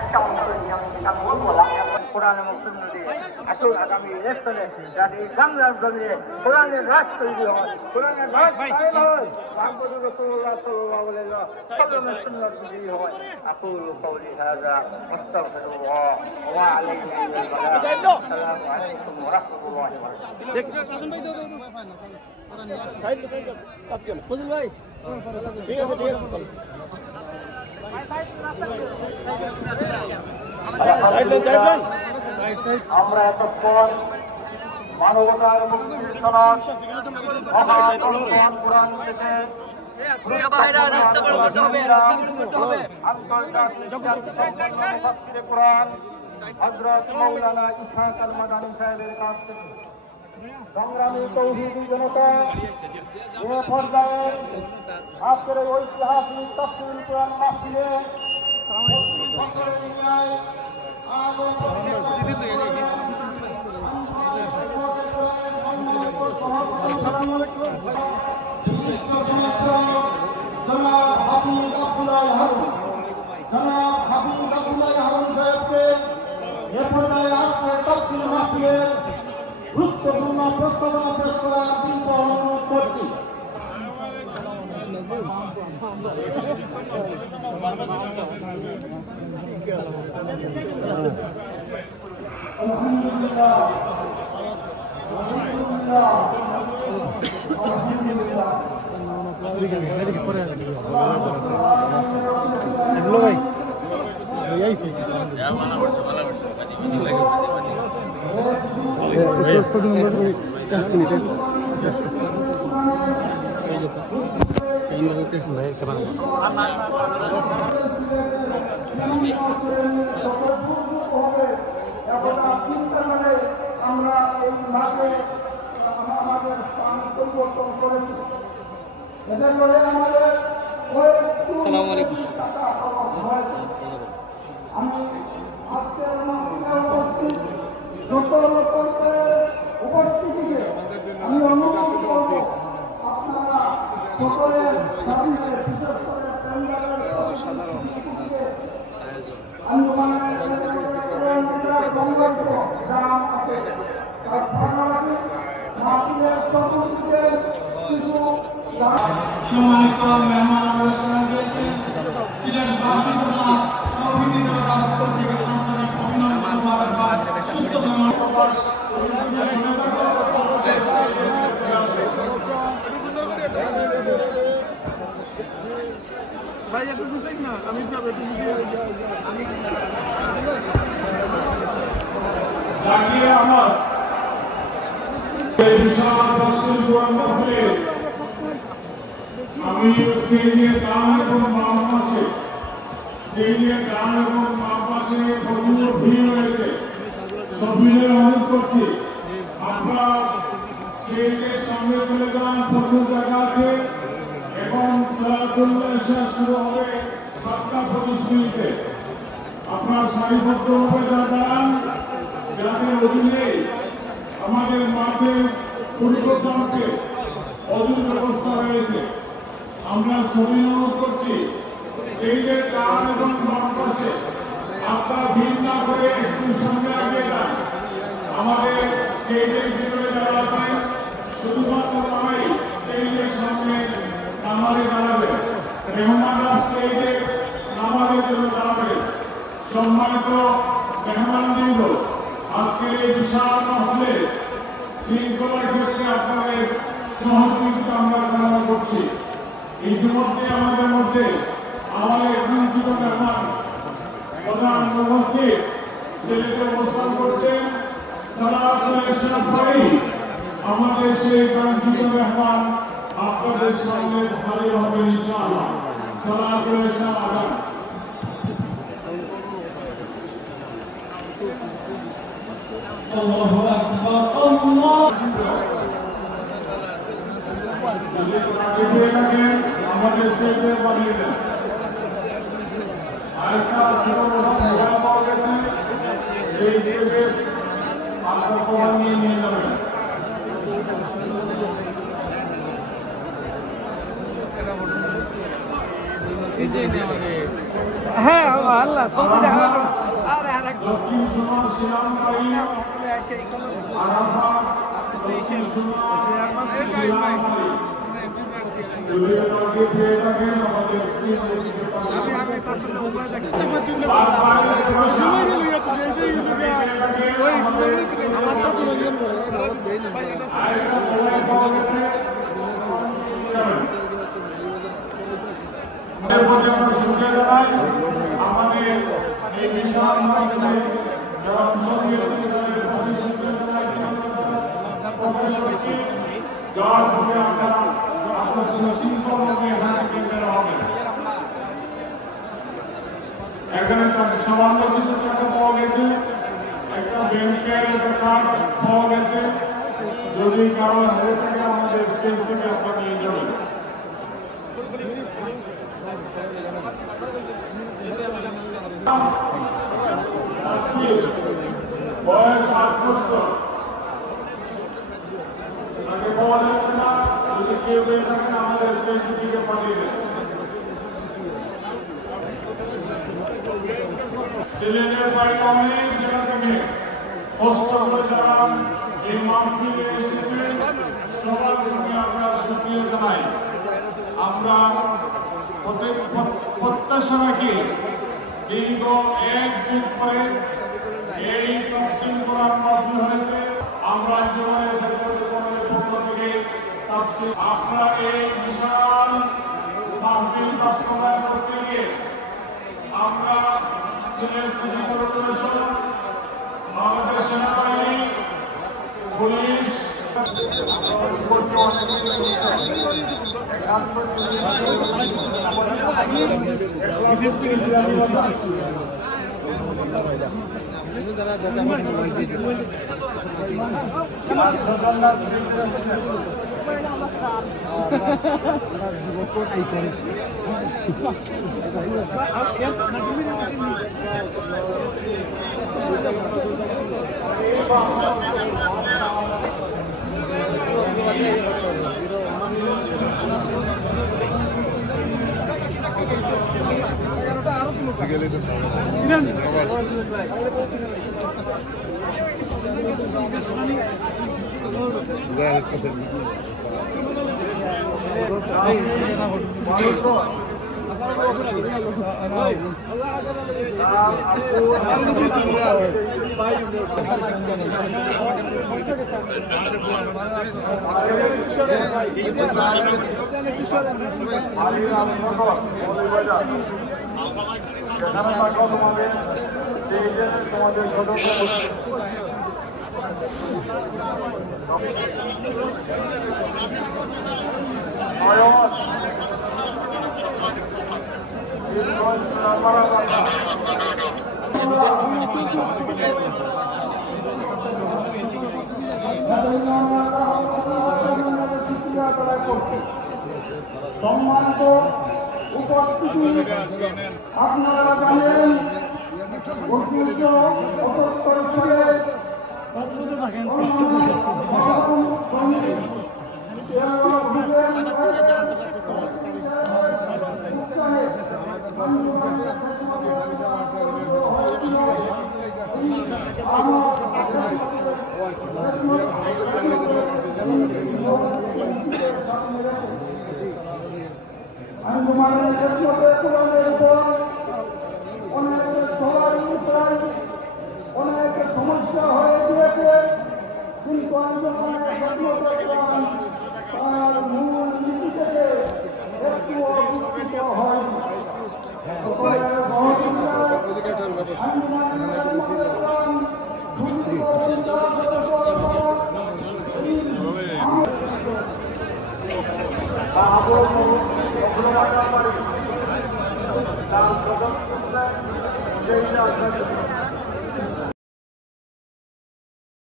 একটা অন্তর আমি যেটা বললাম কোরআনের মুক্তির আসল আগামী ইলেকশনে যাতে এই বাংলার জমিয়ে কোরআনের রাজ তৈরি হয়, কোরআনের রাজ কায়েম হয়, মুহাম্মদ রাসূলুল্লাহ সাল্লাল্লাহু আলাইহি ওয়াসাল্লামের সুন্নাত বিজয়ী হয়। আকুলু কওলি হাযা আস্তাগফিরুল্লাহ ওয়া আলাইহি আসসালামু আলাইকুম ওয়া রাহমাতুল্লাহি ওয়া বারাকাতুহু। সাইড ফজল ভাই ঠিক আছে আমরা এতক্ষণ মানবতার মুক্তির সনদ কোরআন থেকে আন্তর্জাতিক কোরআন হযরত মাওলানা ইসহাক আল মাদানী সাহেবের কাছ থেকে সংগ্রামী তৌহিদি জনতা এ পর্যায়ে আজকের ঐতিহাসিক তাফসীর কোরআন মাহফিলে বিশিষ্ট সমাজসেবক জনাব হাফিজ আব্দুল্লাহ হারুন সাহেবকে এ পর্যায়ে আজকের তাফসীর মাহফিলের গুরুত্বপূর্ণ প্রস্তাবনা পেশ করার বিনীত অনুরোধ করছি। আলহামদুলিল্লাহ আমরা এই মাঠে আমাদের স্থান পরিবর্তন করেছি। এতে করে আমাদের আমি আজকে উপস্থিত উপস্থিতিকে আমি অনুরোধ করব আপনারা সকলের সামনে বিশেষ করে সম্মানিত মেহমান আমাদের সঙ্গে রয়েছেন সিলেট বাসী তথা তৌহিদি রাজপথকে আন্তরিক অভিনন্দন সুস্থ ভাই একটু বুঝেন না আমি জাকির আহমদ বিশাল দর্শন কোরআন মাহফিলে আমি স্টেজের ডান এবং বাম পাশে প্রচুর ভিড় রয়েছে, সবিনের অনুরোধ করছি আপনারা স্টেজের সামনে চলে যান, প্রচুর জায়গা আছে এবং সালাতুল ইশা শুরু হবে 7:25 আপনারা সারিবদ্ধভাবে দাঁড়ান, যাদের অধীনে আমাদের মাঠের পরিবর্তনকে অদূর ব্যবস্থা রয়েছে। আমরা সবাই অনুরোধ করছি স্টেজের ডান এবং বাম পাশে আপনারা ভিড় না করে একটু সামনে আগে যান। আমাদের স্টেজের ভিতরে যারা আছেন শুধুমাত্র তারাই স্টেজের সামনে নামাজে দাঁড়াবে, মেহমানরা স্টেজে নামাজের জন্য দাঁড়াবে। সম্মানিত মেহমানবৃন্দ, আজকের এই বিশাল মাহফিলে শৃঙ্খলার ক্ষেত্রে আপনাদের সহযোগিতা আমরা কামনা করছি। ইতিমধ্যে আমাদের মধ্যে আমাদের কাঙ্ক্ষিত মেহমান প্রধান মুফাসসির সিলেটে অবস্থান করছেন। সালাতুল ইশা পরেই আমাদের সেই কাঙ্ক্ষিত মেহমান আপনাদের সামনে হাজির হবে ইনশাআল্লাহ। সালাতুল ইশা আদান। আল্লাহু আকবার আল্লাহ। আমাদের স্টেজে বানিয়ে দেন। আরেকটা মোবাইল পাওয়া গেছে, সেই আপনার প্রমাণ নিয়ে যাবেন। হ্যাঁ আল্লাহ দক্ষিণ সুমার শিলামবাড়ি আরাফাত দক্ষিণ সুমার শিলামবাড়ি যদি আগে পেয়ে থাকেন আমাদের আমাদের এই বিশাল ময়দানে যারা অংশ নিয়েছেন তাদের যার প্রতি আপনার সুশৃঙ্খলভাবে হবে। এখানে সামান্য কিছু টাকা পাওয়া গেছে, একটা ব্যাংকের একটা কার্ড পাওয়া গেছে। যদি কারো হয়ে থাকে আমাদের স্টেজ থেকে আপনারা নিয়ে যাবেন। বয়স 8 বছর, তাকে পাওয়া যাচ্ছে না। যদি কেউ পেয়ে থাকেন আমাদের স্টেজ থেকে পাঠিয়ে দেন। সিলেটের বাইরে অনেক জায়গা থেকে কষ্ট করে যারা এই মাহফিলে এসেছেন সবার প্রতি আমরা শুকরিয়া জানাই। আমরা প্রত্যাশা রাখি দীর্ঘ 1 যুগ পরে এই তাফসীর কোরআন মাহফিল হয়েছে। আমরা জীবনের পক্ষ থেকে তাফসীর আপনারা এই বিশাল মাহফিল বাস্তবায়ন করতে গিয়ে আমরা সিলেট সিটি কর্পোরেশন, বাংলাদেশ সেনাবাহিনী, পুলিশ সম্মানিত উপস্থিতি, আপনারা জানেন ঐতিহ্য ৭৫ সালে আঞ্জুমানের খেদমতে কোরআনের উপর অনেক অনেক সমস্যা হয়ে গিয়েছে, কিন্তু আঞ্জুমানের খেদমতে কোরআন তার মূল নীতি থেকে একটু বিচ্যুত হয়। আঞ্জুমানের খেদমতে কোরআন দুর্নীতি